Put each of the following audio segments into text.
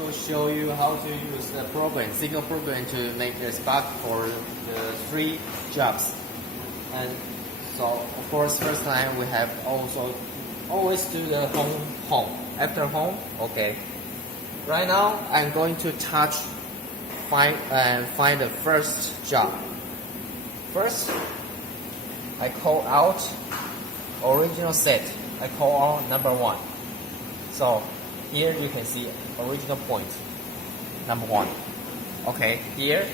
to show you how to use the program, single program to make the spark for the 3 jobs. And so, of course, first time we have also always do the home. After home, okay. Right now, I'm going to find the first job. First, I call out original set. I call out number 1. So here you can see original point, number 1. Okay, here,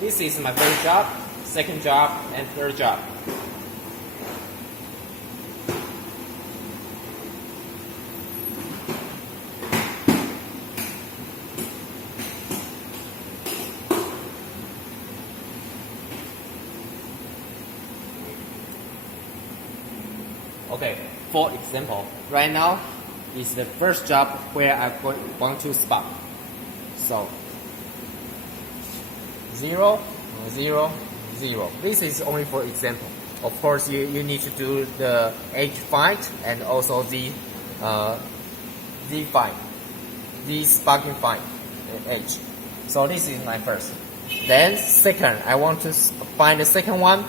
this is my first job, second job, and third job. Okay, for example, right now is the first job where I want to spark. So 0, 0, 0. This is only for example. Of course, you need to do the edge find and also the find, the sparking find edge. So this is my first. Then second, I want to find the second one.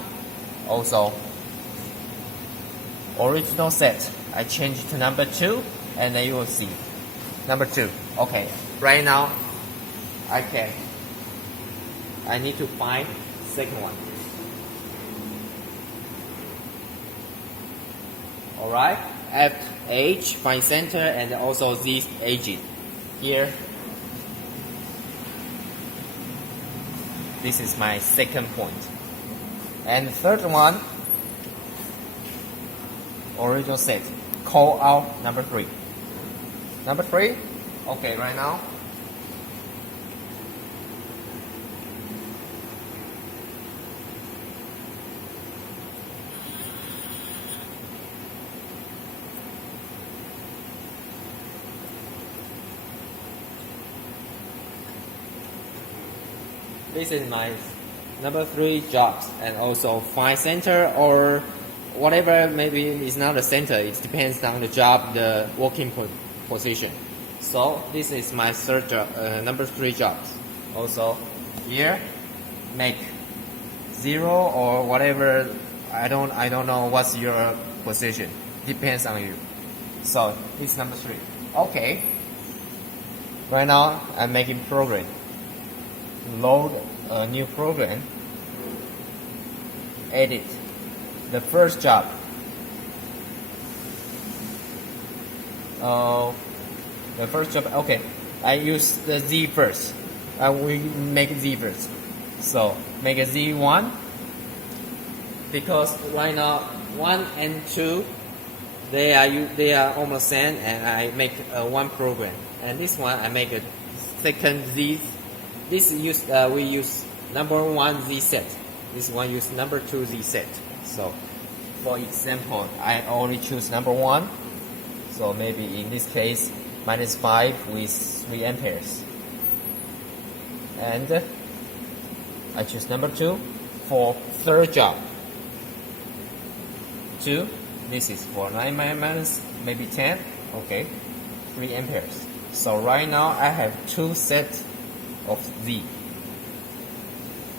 Also original set. I change it to number 2, and then you will see number 2. Okay, right now I need to find second one. Alright, F H find center and also this edge here. This is my second point. And the third one, original set, call out number 3. Number 3, okay, right now. This is my number 3 jobs, and also find center or whatever, maybe it's not the center, it depends on the job, the working position. So this is my third job, number 3 jobs. Also here, make 0 or whatever, I don't know what's your position, depends on you. So this is number 3. Okay, right now I'm making program. Load a new program, edit the first job. The first job, okay, I use the Z first. I will make Z first. So make a Z1, because right now 1 and 2 they are almost same, and I make one program. And this one I make a second Z. This we use number 1 Z set. This one use number 2 Z set. So, for example, I only choose number 1. So maybe in this case, -5 with 3 amperes. And I choose number 2 for third job. 2. This is for 9 minus maybe 10. Okay, 3 amperes. So right now I have 2 sets of Z.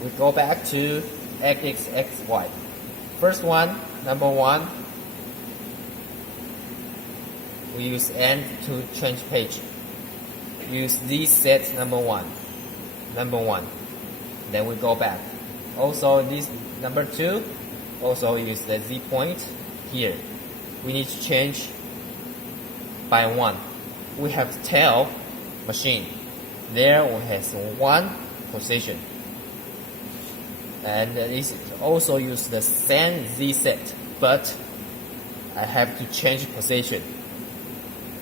We go back to X, X, Y. First one, number 1, we use N to change page. Use Z set number 1. Then we go back. Also this number 2, also use the Z point here. We need to change by 1. We have tail machine. There we have 1 position. And this also use the same Z set, but I have to change position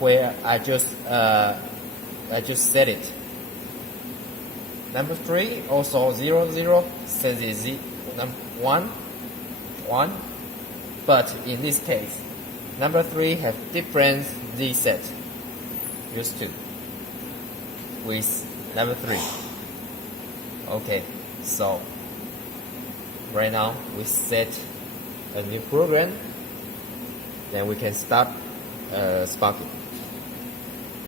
where I just set it. Number 3 also 0, 0, set the Z 1, 1, but in this case number 3 have different Z set. Use 2 with number 3. Okay, so right now we set a new program, then we can start sparking.